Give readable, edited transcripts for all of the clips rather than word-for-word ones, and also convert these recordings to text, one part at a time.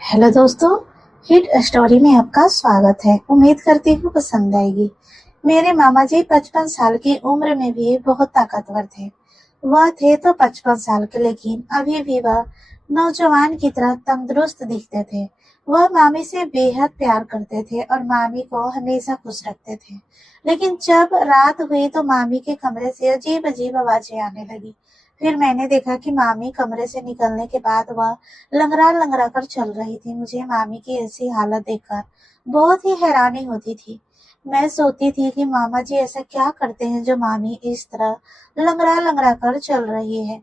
Hello दोस्तों, hit story में आपका स्वागत है। उम्मीद करती हूँ पसंद आएगी। मेरे मामा जी 55 साल की उम्र में भी बहुत ताकतवर थे। वह थे तो 55 साल के, लेकिन अभी भी वह नौजवान की तरह तंदुरुस्त दिखते थे। वह मामी से बेहद प्यार करते थे और मामी को हमेशा खुश रखते थे। लेकिन जब रात हुई तो मामी के कमरे से अजीब अजीब आवाजें आने लगी। फिर मैंने देखा कि मामी कमरे से निकलने के बाद वह लंगड़ा लंगड़ा कर चल रही थी। मुझे मामी की ऐसी हालत देखकर बहुत ही हैरानी होती थी। मैं सोचती थी कि मामा जी ऐसा क्या करते हैं जो मामी इस तरह लंगड़ा लंगड़ा कर चल रही है।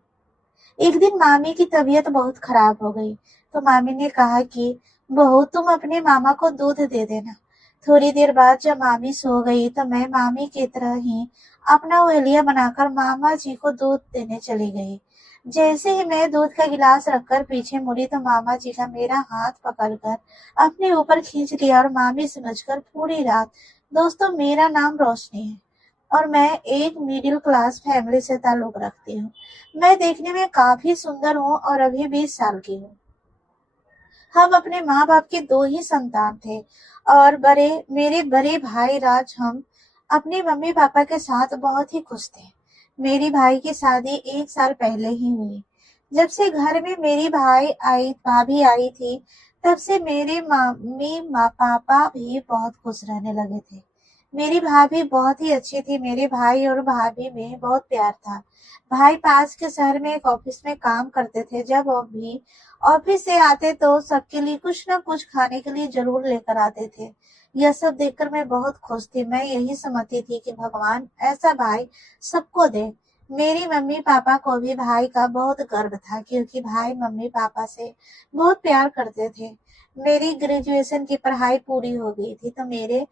एक दिन मामी की तबीयत बहुत खराब हो गई, तो मामी ने कहा कि बहू, तुम अपने मामा को दूध दे देना। थोड़ी देर बाद जब मामी सो गई तो मैं मामी की तरह ही अपना उहेलिया बनाकर मामा जी को दूध देने चली गई। जैसे ही मैं दूध का गिलास रखकर पीछे मुड़ी तो मामा जी का मेरा हाथ पकड़कर अपने ऊपर खींच लिया और मामी समझकर पूरी रात। दोस्तों, मेरा नाम रोशनी है और मैं एक मिडिल क्लास फैमिली से ताल्लुक रखती हूँ। मैं देखने में काफी सुंदर हूँ और अभी 20 साल की हूँ। हम अपने माँ बाप के दो ही संतान थे और मेरे बड़े भाई राज हम अपने मम्मी पापा के साथ बहुत ही खुश थे। मेरी भाई की शादी 1 साल पहले ही हुई। जब से घर में मेरी भाभी आई थी, तब से मेरे मम्मी पापा भी बहुत खुश रहने लगे थे। मेरी भाभी बहुत ही अच्छी थी। मेरे भाई और भाभी में बहुत प्यार था। भाई पास के शहर में एक ऑफिस में काम करते थे। जब वो भी ऑफिस से आते तो सबके लिए कुछ न कुछ खाने के लिए जरूर लेकर आते थे। यह सब देखकर मैं बहुत खुश थी। मैं यही समझती थी कि भगवान ऐसा भाई सबको दे। मेरी मम्मी पापा को भी भाई का बहुत गर्व था, क्योंकि भाई मम्मी पापा से बहुत प्यार करते थे। मेरी ग्रेजुएशन की पढ़ाई पूरी हो गई थी तो मेरे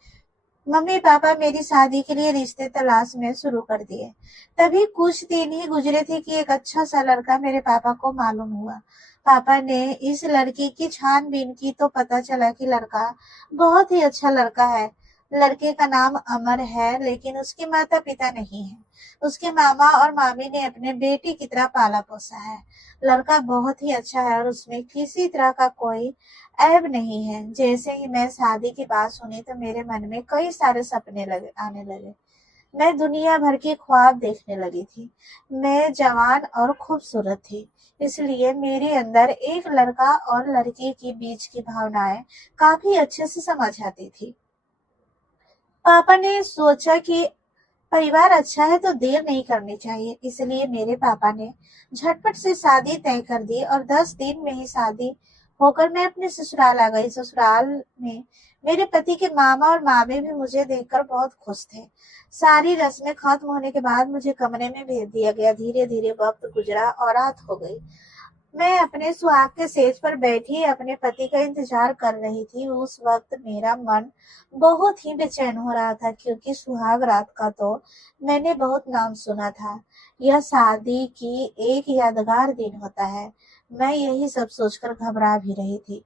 मम्मी पापा मेरी शादी के लिए रिश्ते तलाश में शुरू कर दिए। तभी कुछ दिन ही गुजरे थे कि एक अच्छा सा लड़का मेरे पापा को मालूम हुआ। पापा ने इस लड़की की छानबीन की तो पता चला कि लड़का बहुत ही अच्छा लड़का है। लड़के का नाम अमर है, लेकिन उसके माता पिता नहीं है। उसके मामा और मामी ने अपने बेटी की तरह पाला पोसा है। लड़का बहुत ही अच्छा है और उसमें किसी तरह का कोई ऐब नहीं है। जैसे ही मैं शादी की बात सुनी तो मेरे मन में कई सारे सपने आने लगे। मैं दुनिया भर के ख्वाब देखने लगी थी। मैं जवान और खूबसूरत थी, इसलिए मेरे अंदर एक लड़का और लड़की के बीच की भावनाएं काफी अच्छे से समझ आती थी। पापा ने सोचा कि परिवार अच्छा है तो देर नहीं करनी चाहिए, इसलिए मेरे पापा ने झटपट से शादी तय कर दी और 10 दिन में ही शादी होकर मैं अपने ससुराल आ गई। ससुराल में मेरे पति के मामा और मामी भी मुझे देखकर बहुत खुश थे। सारी रस्में खत्म होने के बाद मुझे कमरे में भेज दिया गया। धीरे धीरे वक्त गुजरा और रात हो गई। मैं अपने सुहाग के सेज पर बैठी अपने पति का इंतजार कर रही थी। उस वक्त मेरा मन बहुत ही बेचैन हो रहा था, क्योंकि सुहाग रात का तो मैंने बहुत नाम सुना था। यह शादी की एक यादगार दिन होता है। मैं यही सब सोचकर घबरा भी रही थी।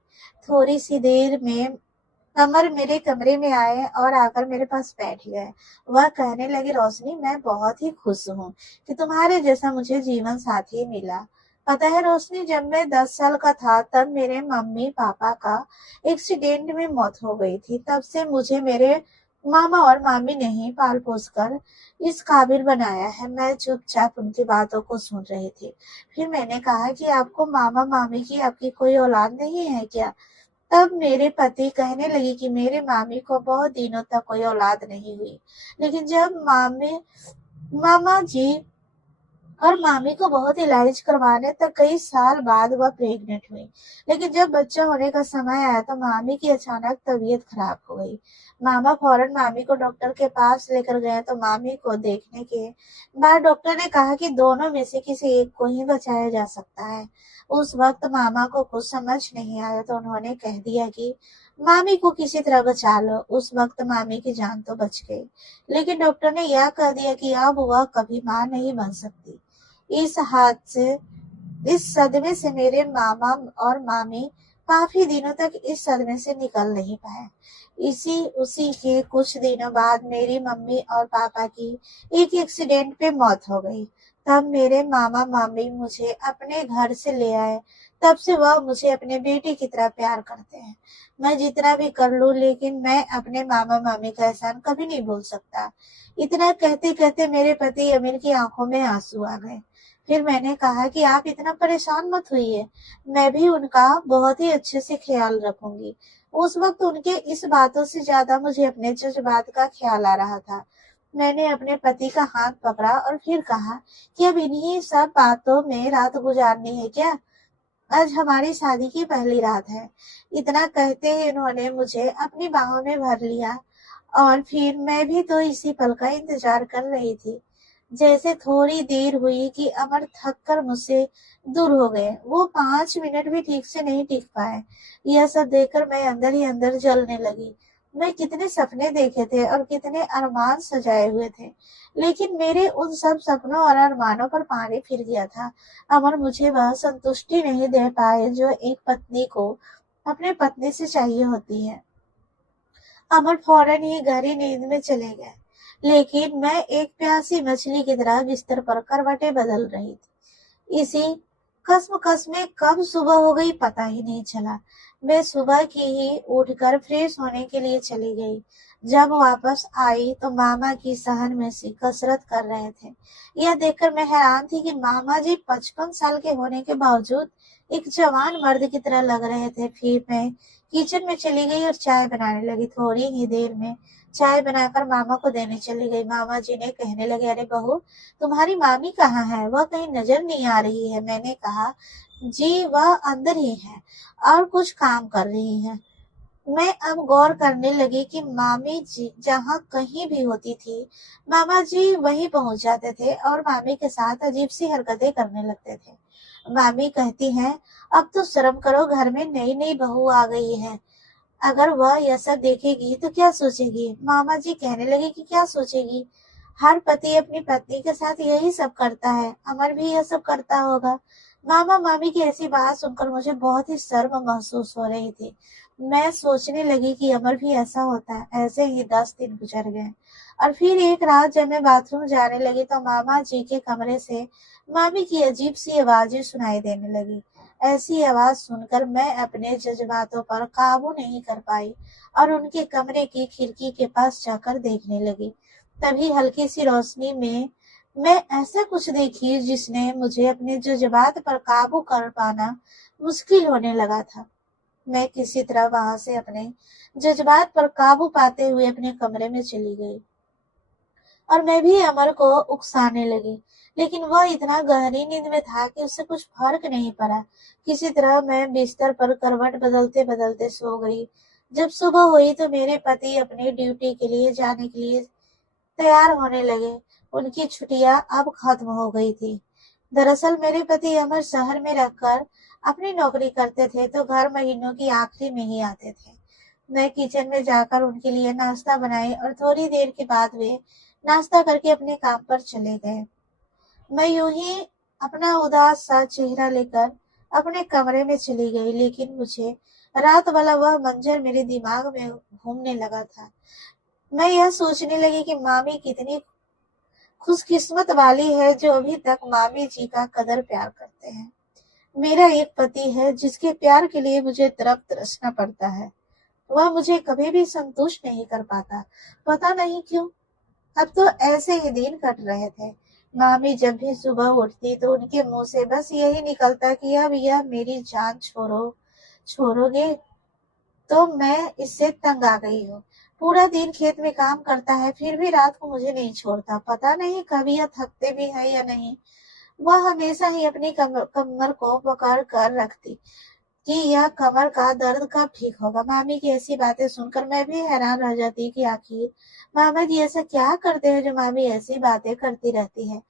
थोड़ी सी देर में कमर मेरे कमरे में आए और आकर मेरे पास बैठ गए। वह कहने लगी, रोशनी, मैं बहुत ही खुश हूँ कि तुम्हारे जैसा मुझे जीवन साथी मिला। पता है रोशनी, जब मैं 10 साल का था तब मेरे मम्मी पापा का एक्सीडेंट में मौत हो गई थी। तब से मुझे मेरे मामा और मामी ने ही पाल पोस कर इस काबिल बनाया है। मैं चुपचाप उनकी बातों को सुन रही थी। फिर मैंने कहा कि आपको मामा मामी की आपकी कोई औलाद नहीं है क्या? तब मेरे पति कहने लगे कि मेरे मामी को बहुत दिनों तक कोई औलाद नहीं हुई, लेकिन जब मामा जी और मामी को बहुत इलाज करवाने तक कई साल बाद वह प्रेग्नेंट हुई। लेकिन जब बच्चा होने का समय आया तो मामी की अचानक तबीयत खराब हो गई। मामा फौरन मामी को डॉक्टर के पास लेकर गए तो मामी को देखने के बाद डॉक्टर ने कहा कि दोनों में से किसी एक को ही बचाया जा सकता है। उस वक्त मामा को कुछ समझ नहीं आया तो उन्होंने कह दिया कि मामी को किसी तरह बचा लो। उस वक्त मामी की जान तो बच गई, लेकिन डॉक्टर ने यह कह दिया कि अब वह कभी मां नहीं बन सकती। इस हादसे इस सदमे से मेरे मामा और मामी काफी दिनों तक इस सदमे से निकल नहीं पाए। इसी उसी के कुछ दिनों बाद मेरी मम्मी और पापा की एक एक्सीडेंट पे मौत हो गई। तब मेरे मामा मामी मुझे अपने घर से ले आए। तब से वह मुझे अपने बेटे की तरह प्यार करते हैं। मैं जितना भी कर लूं, लेकिन मैं अपने मामा मामी का एहसान कभी नहीं भूल सकता। इतना कहते कहते मेरे पति अमीर की आंखों में आंसू आ गए। फिर मैंने कहा कि आप इतना परेशान मत होइए, मैं भी उनका बहुत ही अच्छे से ख्याल रखूंगी। उस वक्त उनके इस बातों से ज्यादा मुझे अपने जज्बात का ख्याल आ रहा था। मैंने अपने पति का हाथ पकड़ा और फिर कहा कि अब इन्हीं सब बातों में रात गुजारनी है क्या? आज हमारी शादी की पहली रात है। इतना कहते ही उन्होंने मुझे अपनी बाहों में भर लिया और फिर मैं भी तो इसी पल का इंतजार कर रही थी। जैसे थोड़ी देर हुई कि अमर थक कर मुझसे दूर हो गए। वो 5 मिनट भी ठीक से नहीं टिक पाए। यह सब देखकर मैं अंदर ही अंदर जलने लगी। मैं कितने सपने देखे थे और कितने अरमान सजाए हुए थे, लेकिन मेरे उन सब सपनों और अरमानों पर पानी फिर गया था। अमर मुझे वह संतुष्टि नहीं दे पाए जो एक पत्नी को अपने पत्नी से चाहिए होती है। अमर फौरन ही गहरी नींद में चले गए, लेकिन मैं एक प्यासी मछली की तरह बिस्तर पर करवटें बदल रही थी। इसी कसमकस में कब सुबह हो गई पता ही नहीं चला। मैं सुबह की ही उठकर फ्रेश होने के लिए चली गई। जब वापस आई तो मामा की सहन में से कसरत कर रहे थे। यह देखकर मैं हैरान थी कि मामा जी 55 साल के होने के बावजूद एक जवान मर्द की तरह लग रहे थे। फिर मैं किचन में चली गई और चाय बनाने लगी। थोड़ी ही देर में चाय बनाकर मामा को देने चली गई। मामा जी ने कहने लगे, अरे बहू, तुम्हारी मामी कहाँ है? वह कहीं नजर नहीं आ रही है। मैंने कहा, जी वह अंदर ही है और कुछ काम कर रही है। मैं अब गौर करने लगी कि मामी जी जहाँ कहीं भी होती थी, मामा जी वहीं पहुंच जाते थे और मामी के साथ अजीब सी हरकतें करने लगते थे। मामी कहती हैं, अब तो शर्म करो, घर में नई नई बहू आ गई है। अगर वह यह सब देखेगी तो क्या सोचेगी? मामा जी कहने लगे कि क्या सोचेगी? हर पति अपनी पत्नी के साथ यही सब करता है, अमर भी यह सब करता होगा। मामा मामी की ऐसी बात सुनकर मुझे बहुत ही शर्म महसूस हो रही थी। मैं सोचने लगी कि अमर भी ऐसा होता है। ऐसे ही 10 दिन गुजर गए और फिर एक रात जब मैं बाथरूम जाने लगी तो मामा जी के कमरे से मामी की अजीब सी आवाजें सुनाई देने लगी। ऐसी आवाज सुनकर मैं अपने जज्बातों पर काबू नहीं कर पाई और उनके कमरे की खिड़की के पास जाकर देखने लगी। तभी हल्की सी रोशनी में मैं ऐसा कुछ देखी जिसने मुझे अपने जज्बात पर काबू कर पाना मुश्किल होने लगा था। मैं किसी तरह वहां से अपने जज्बात पर काबू पाते हुए अपने कमरे में चली गई और मैं भी अमर को उकसाने लगी, लेकिन वह इतना गहरी नींद में था कि उससे कुछ फर्क नहीं पड़ा। किसी तरह मैं बिस्तर पर करवट बदलते बदलते सो गई। जब सुबह हुई तो मेरे पति अपनी ड्यूटी के लिए जाने के लिए तैयार होने लगे। उनकी छुट्टियां अब खत्म हो गई थी। दरअसल मेरे पति अमर शहर में रहकर अपनी नौकरी करते थे, तो घर महीनों की आखिरी में ही आते थे। मैं किचन में जाकर उनके लिए नाश्ता बनाई और थोड़ी देर के बाद वे नाश्ता करके अपने काम पर चले गए। मैं यूं ही अपना उदास सा चेहरा लेकर अपने कमरे में चली गई, लेकिन मुझे रात वाला वह मंजर मेरे दिमाग में घूमने लगा था। मैं यह सोचने लगी कि मामी कितनी खुशकिस्मत वाली है जो अभी तक मामी जी का कदर प्यार करते हैं। मेरा एक पति है जिसके प्यार के लिए मुझे तरफ तरसना पड़ता है। वह मुझे कभी भी संतुष्ट नहीं कर पाता, पता नहीं क्यों। अब तो ऐसे ही दिन कट रहे थे। मामी जब भी सुबह उठती तो उनके मुंह से बस यही निकलता कि अब यह मेरी जान छोड़ोगे। तो मैं इससे तंग आ गई हूँ। पूरा दिन खेत में काम करता है, फिर भी रात को मुझे नहीं छोड़ता। पता नहीं कभी यह थकते भी है या नहीं। वह हमेशा ही अपनी कमर को पकड़ कर रखती कि यह कमर का दर्द कब ठीक होगा। मामी की ऐसी बातें सुनकर मैं भी हैरान रह जाती कि आखिर मामा जी ऐसा क्या करते हैं जो मामी ऐसी बातें करती रहती है।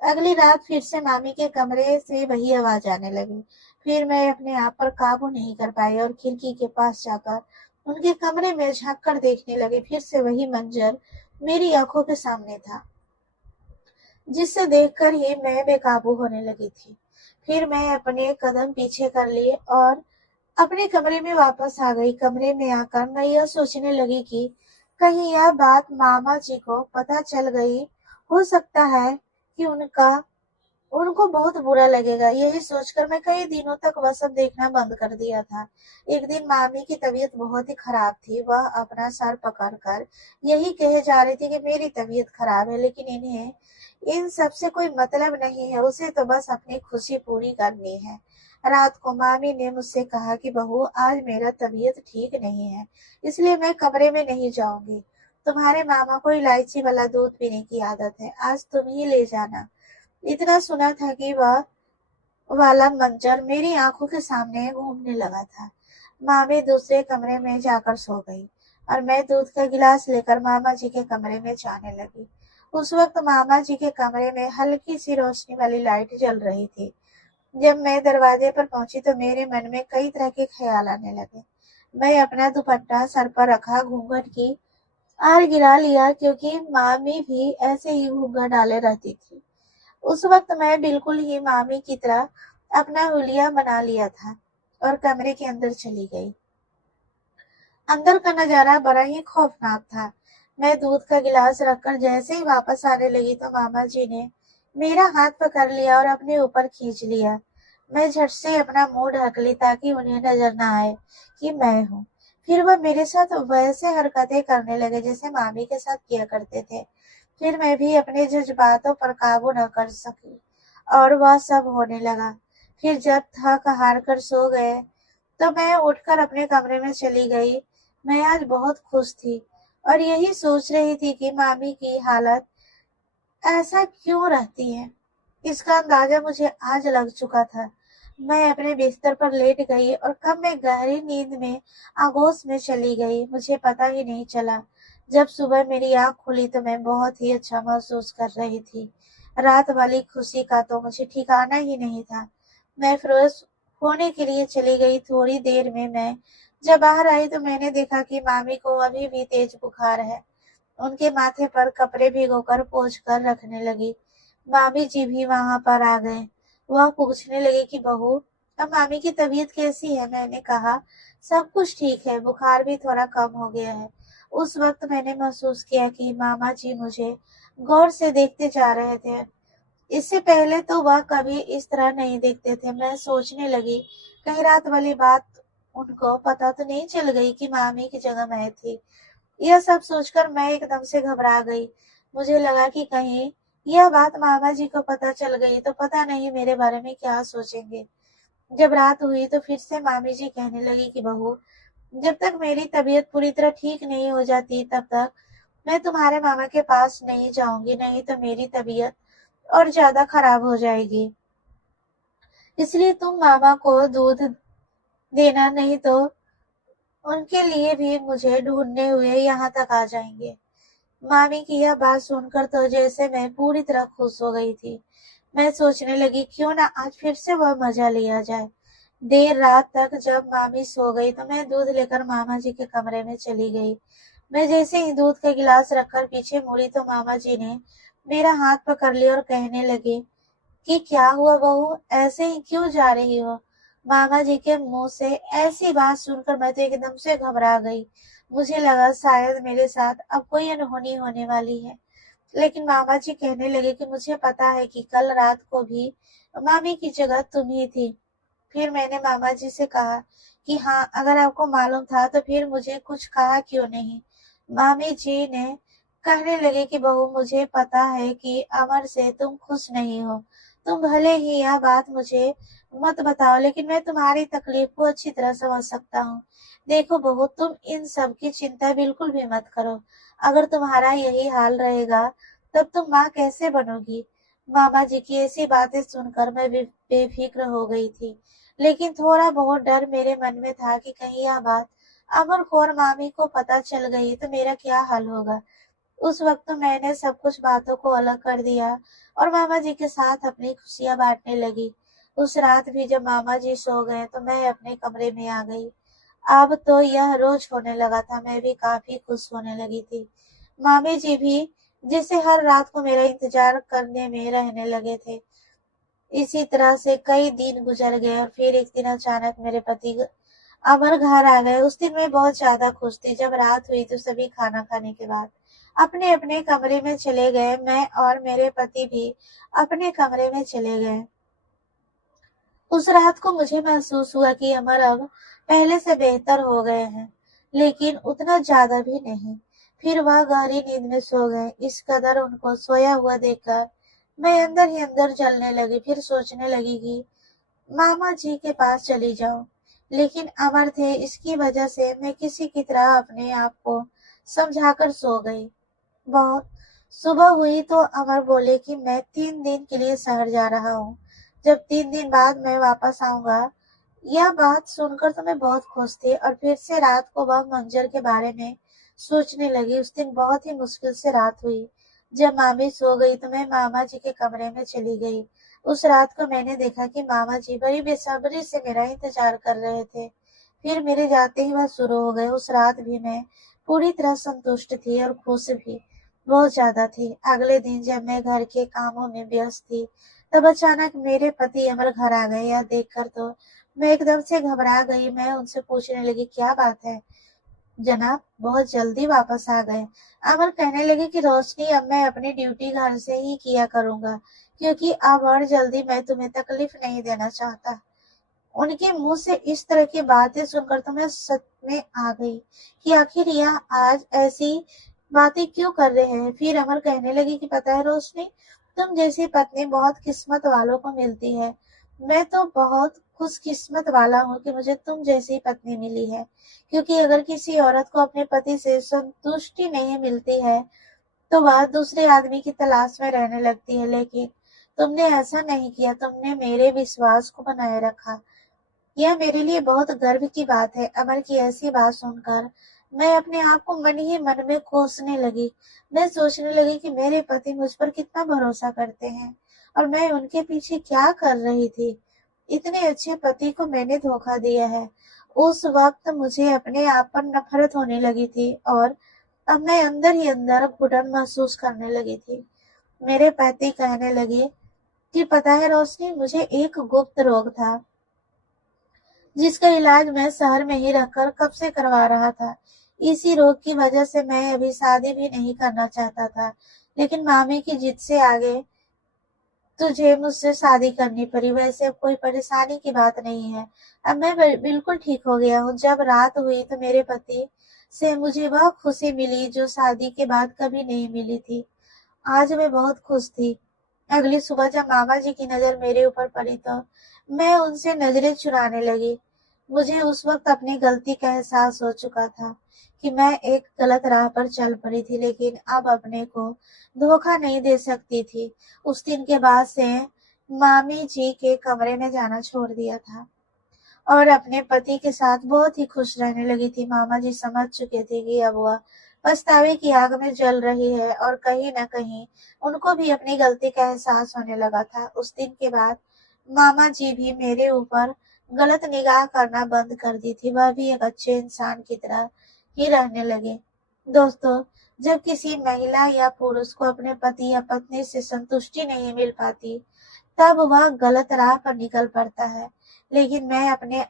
अगली रात फिर से मामी के कमरे से वही आवाज आने लगी। फिर मैं अपने आप पर काबू नहीं कर पाई और खिड़की के पास जाकर उनके कमरे में झांक कर देखने लगी। फिर से वही मंजर मेरी आंखों के सामने था, जिसे देखकर ही मैं बेकाबू होने लगी थी। फिर मैं अपने कदम पीछे कर लिए और अपने कमरे में वापस आ गई। कमरे में आकर मैं यह सोचने लगी कि कहीं यह बात मामा जी को पता चल गई। हो सकता है कि उनका उनको बहुत बुरा लगेगा। यही सोचकर मैं कई दिनों तक वह सब देखना बंद कर दिया था। एक दिन मामी की तबीयत बहुत ही खराब थी। वह अपना सर पकड़कर यही कहे जा रही थी कि मेरी तबीयत खराब है, लेकिन इन्हें इन सब से कोई मतलब नहीं है। उसे तो बस अपनी खुशी पूरी करनी है। रात को मामी ने मुझसे कहा कि बहू, आज मेरा तबीयत ठीक नहीं है, इसलिए मैं कमरे में नहीं जाऊंगी। तुम्हारे मामा को इलायची वाला दूध पीने की आदत है, आज तुम ही ले जाना। इतना सुना था कि वह वाला मंजर मेरी आंखों के सामने घूमने लगा था। मामी दूसरे कमरे में जाकर सो गई और मैं दूध का गिलास लेकर मामा जी के कमरे में जाने लगी। उस वक्त मामा जी के कमरे में हल्की सी रोशनी वाली लाइट जल रही थी। जब मैं दरवाजे पर पहुंची तो मेरे मन में कई तरह के ख्याल आने लगे। मैं अपना दुपट्टा सर पर रखा, घूंघट की आड़ गिरा लिया, क्योंकि मामी भी ऐसे ही घूंघट डाले रहती थी। उस वक्त मैं बिल्कुल ही मामी की तरह अपना हुलिया बना लिया था और कमरे के अंदर चली गई। अंदर का नजारा बड़ा ही खौफनाक था। मैं दूध का गिलास रखकर जैसे ही वापस आने लगी तो मामा जी ने मेरा हाथ पकड़ लिया और अपने ऊपर खींच लिया। मैं झट से अपना मुंह ढक ली ताकि उन्हें नजर न आए कि मैं हूँ। फिर वह मेरे साथ वैसे हरकतें करने लगे जैसे मामी के साथ किया करते थे। फिर मैं भी अपने जज्बातों पर काबू न कर सकी और वह सब होने लगा। फिर जब थक हार कर सो गए तो मैं उठकर अपने कमरे में चली गई। मैं आज बहुत खुश थी और यही सोच रही थी कि मामी की हालत ऐसा क्यों रहती है। इसका अंदाजा मुझे आज लग चुका था। मैं अपने बिस्तर पर लेट गई और कब मैं गहरी नींद में आगोश में चली गई, मुझे पता ही नहीं चला। जब सुबह मेरी आंख खुली तो मैं बहुत ही अच्छा महसूस कर रही थी। रात वाली खुशी का तो मुझे ठिकाना ही नहीं था। मैं फ्रेश होने के लिए चली गई। थोड़ी देर में मैं जब बाहर आई तो मैंने देखा कि मामी को अभी भी तेज बुखार है। उनके माथे पर कपड़े भिगोकर पोंछ कर रखने लगी। मामी जी भी वहां पर आ गए। वह पूछने लगे कि बहू, अब मामी की तबीयत कैसी है। मैंने कहा, सब कुछ ठीक है, बुखार भी थोड़ा कम हो गया है। उस वक्त मैंने महसूस किया कि मामा जी मुझे गौर से देखते जा रहे थे। इससे पहले तो वह कभी इस तरह नहीं देखते थे। मैं सोचने लगी, कहीं रात वाली बात उनको पता तो नहीं चल गई कि मामी की जगह मैं थी। यह सब सोचकर मैं एकदम से घबरा गई। मुझे लगा कि कहीं यह बात मामा जी को पता चल गई तो पता नहीं मेरे बारे में क्या सोचेंगे। जब रात हुई तो फिर से मामी जी कहने लगी कि बहू, जब तक मेरी तबीयत पूरी तरह ठीक नहीं हो जाती तब तक मैं तुम्हारे मामा के पास नहीं जाऊंगी, नहीं तो मेरी तबीयत और ज्यादा खराब हो जाएगी। इसलिए तुम मामा को दूध देना, नहीं तो उनके लिए भी मुझे ढूंढने हुए यहाँ तक आ जाएंगे। मामी की यह बात सुनकर तो जैसे मैं पूरी तरह खुश हो गई थी। मैं सोचने लगी, क्यों ना आज फिर से वह मजा लिया जाए। देर रात तक जब मामी सो गई तो मैं दूध लेकर मामा जी के कमरे में चली गई। मैं जैसे ही दूध का गिलास रखकर पीछे मुड़ी तो मामा जी ने मेरा हाथ पकड़ लिया और कहने लगे कि क्या हुआ बहू, ऐसे ही क्यों जा रही हो। मामा जी के मुंह से ऐसी बात सुनकर मैं तो एकदम से घबरा गई। मुझे लगा शायद मेरे साथ अब कोई अनहोनी होने वाली है। लेकिन मामा जी कहने लगे कि मुझे पता है कि कल रात को भी मामी की जगह तुम ही थी। फिर मैंने मामा जी से कहा कि हाँ, अगर आपको मालूम था तो फिर मुझे कुछ कहा क्यों नहीं। मामी जी ने कहने लगे कि बहू, मुझे पता है कि अमर से तुम खुश नहीं हो। तुम भले ही यह बात मुझे मत बताओ, लेकिन मैं तुम्हारी तकलीफ को अच्छी तरह समझ सकता हूँ। देखो बहू, तुम इन सब की चिंता बिल्कुल भी मत करो। अगर तुम्हारा यही हाल रहेगा तब तुम माँ कैसे बनोगी। मामा जी की ऐसी बातें सुनकर मैं बेफिक्र हो गई थी, लेकिन थोड़ा बहुत डर मेरे मन में था कि कहीं यह बात अमर को और मामी को पता चल गई तो मेरा क्या हाल होगा। उस वक्त मैंने सब कुछ बातों को अलग कर दिया और मामा जी के साथ अपनी खुशियां बांटने लगी। उस रात भी जब मामा जी सो गए तो मैं अपने कमरे में आ गई। अब तो यह रोज होने लगा था। मैं भी काफी खुश होने लगी थी। मामी जी भी जैसे हर रात को मेरा इंतजार करने में रहने लगे थे। इसी तरह से कई दिन गुजर गए और फिर एक दिन अचानक मेरे पति अमर घर आ गए। उस दिन मैं बहुत ज्यादा खुश थी। जब रात हुई तो सभी खाना खाने के बाद अपने अपने कमरे में चले गए। मैं और मेरे पति भी अपने कमरे में चले गए। उस रात को मुझे महसूस हुआ कि अमर अब पहले से बेहतर हो गए हैं, लेकिन उतना ज्यादा भी नहीं। फिर वह गहरी नींद में सो गए। इस कदर उनको सोया हुआ देखकर मैं अंदर ही अंदर जलने लगी। फिर सोचने लगी कि मामा जी के पास चली जाऊं, लेकिन अमर थे, इसकी वजह से मैं किसी की तरह अपने आप को समझाकर सो गई। बहुत सुबह हुई तो अमर बोले कि मैं 3 दिन के लिए शहर जा रहा हूँ, जब 3 दिन बाद मैं वापस आऊंगा। यह बात सुनकर तो मैं बहुत खुश थी और फिर से रात को वह मंजर के बारे में सोचने लगी। उस दिन बहुत ही मुश्किल से रात हुई। जब मामी सो गई तो मैं मामा जी के कमरे में चली गई। उस रात को मैंने देखा कि मामा जी बड़ी बेसब्री से मेरा इंतजार कर रहे थे। फिर मेरे जाते ही वह शुरू हो गए। उस रात भी मैं पूरी तरह संतुष्ट थी और खुश भी बहुत ज्यादा थी। अगले दिन जब मैं घर के कामों में व्यस्त थी, तब अचानक मेरे पति अमर घर आ गए। यह देखकर तो मैं एकदम से घबरा गई। मैं उनसे पूछने लगी, क्या बात है जनाब, बहुत जल्दी वापस आ गए। अमर कहने लगे कि रोशनी, अब मैं अपनी ड्यूटी घर से ही किया करूंगा, क्योंकि अब और जल्दी मैं तुम्हें तकलीफ नहीं देना चाहता। उनके मुंह से इस तरह की बातें सुनकर तो मैं सच में आ गई कि आखिर यह आज ऐसी बातें क्यों कर रहे हैं। फिर अमर कहने लगी कि पता है रोशनी, तुम जैसी पत्नी बहुत किस्मत वालों को मिलती है। मैं तो बहुत खुशकिस्मत वाला हूँ कि मुझे तुम जैसी पत्नी मिली है, क्योंकि अगर किसी औरत को अपने पति से संतुष्टि नहीं मिलती है तो वह दूसरे आदमी की तलाश में रहने लगती है। लेकिन तुमने ऐसा नहीं किया, तुमने मेरे विश्वास को बनाए रखा। यह मेरे लिए बहुत गर्व की बात है। अमर की ऐसी बात सुनकर मैं अपने आप को मन ही मन में कोसने लगी। मैं सोचने लगी कि मेरे पति मुझ पर कितना भरोसा करते हैं और मैं उनके पीछे क्या कर रही थी। इतने अच्छे पति को मैंने धोखा दिया है। उस वक्त मुझे अपने आप पर नफरत होने लगी थी और अब मैं अंदर ही अंदर घुटन महसूस करने लगी थी। मेरे पति कहने लगे कि पता है रोशनी, मुझे एक गुप्त रोग था जिसका इलाज मैं शहर में ही रहकर कब से करवा रहा था। इसी रोग की वजह से मैं अभी शादी भी नहीं करना चाहता था, लेकिन मामी की जिद से आगे तुझे मुझसे शादी करनी पड़ी। वैसे अब कोई परेशानी की बात नहीं है। अब मैं बिल्कुल ठीक हो गया हूँ। जब रात हुई तो मेरे पति से मुझे वह खुशी मिली जो शादी के बाद कभी नहीं मिली थी। आज मैं बहुत खुश थी। अगली सुबह जब मामा जी की नजर मेरे ऊपर पड़ी तो मैं उनसे नजरें चुराने लगी। मुझे उस वक्त अपनी गलती का एहसास हो चुका था कि मैं एक गलत राह पर चल पड़ी थी, लेकिन अब अपने को धोखा नहीं दे सकती थी। उस दिन के बाद से मामी जी के कमरे में जाना छोड़ दिया था और अपने पति के साथ बहुत ही खुश रहने लगी थी। मामा जी समझ चुके थे कि अब वह पछतावे की आग में जल रही है और कहीं न कहीं उनको भी अपनी गलती का एहसास होने लगा था। उस दिन के बाद मामा जी भी मेरे ऊपर गलत निगाह करना बंद कर दी थी। वह भी एक अच्छे इंसान की तरह ही रहने लगे। दोस्तों, जब किसी महिला या पुरुष को अपने पति या पत्नी से संतुष्टि नहीं मिल पाती, तब वह गलत राह पर निकल पड़ता है। लेकिन मैं अपने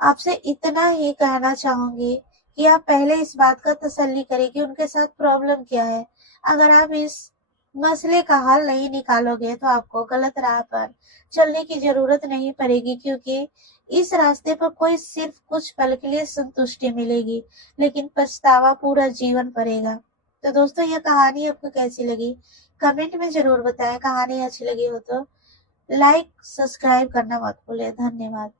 आपसे इतना ही कहना चाहूंगी कि आप पहले इस बात का तसल्ली करें कि उनके साथ प्रॉब्लम क्या है। अगर आप इस मसले का हल नहीं निकालोगे तो आपको गलत राह पर चलने की जरूरत नहीं पड़ेगी, क्योंकि इस रास्ते पर कोई सिर्फ कुछ पल के लिए संतुष्टि मिलेगी, लेकिन पछतावा पूरा जीवन पड़ेगा। तो दोस्तों, यह कहानी आपको कैसी लगी कमेंट में जरूर बताएं। कहानी अच्छी लगी हो तो लाइक सब्सक्राइब करना मत भूलें। धन्यवाद।